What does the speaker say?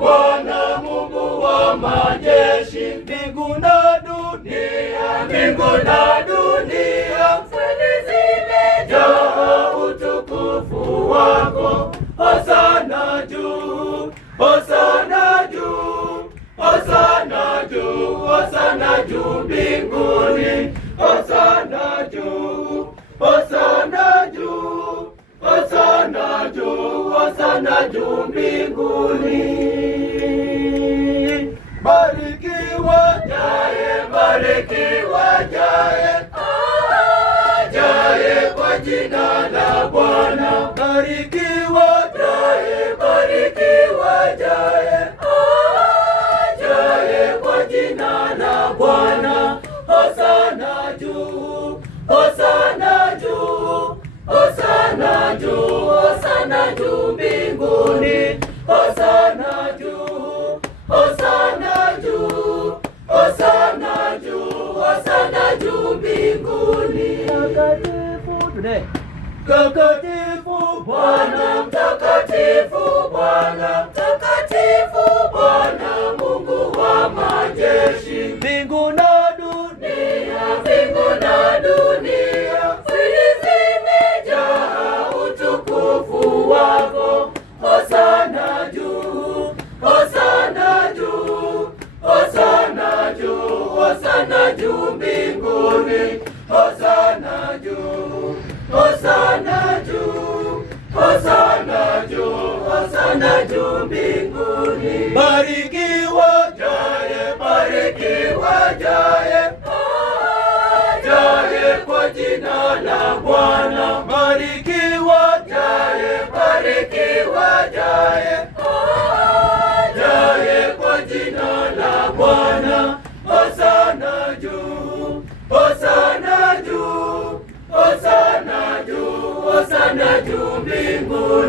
Bwana Mungu wa majeshi, mbingu na dunia, mbingu na dunia kweli zimejaa utukufu wako. Hosana juu, hosana juu, hosana juu, hosana juu mbinguni, hosana juu, hosana juu, hosana juu, hosana juu mbinguni. Barikiwa jaye, barikiwa jaye, jaye kwa jina la Bwana. Barikiwa jaye, barikiwa jaye, jaye kwa jina la Bwana. Hosana juu, hosana juu, hosana juu, hosana juu mbinguni, hosana juu, hosana juu, hosana juu, hosana juu mbinguni. Mtakatifu today. Mtakatifu Bwana, mtakatifu Bwana, mtakatifu Bwana Mungu wa majeshi, mbingu na dunia, mbingu na dunia kweli zimejaa utukufu wako. Hosana juu, hosana juu, hosana juu, hosana juu mbinguni, hosana juu, hosana juu, hosana juu, hosana juu mbinguni. Barikiwa jaye, barikiwa jaye, jaye kwa jina la Bwana. Barikiwa jaye, barikiwa jaye, jaye kwa jina la Bwana. Hosana juu, hosana juu, hosana juu, hosana juu mbinguni.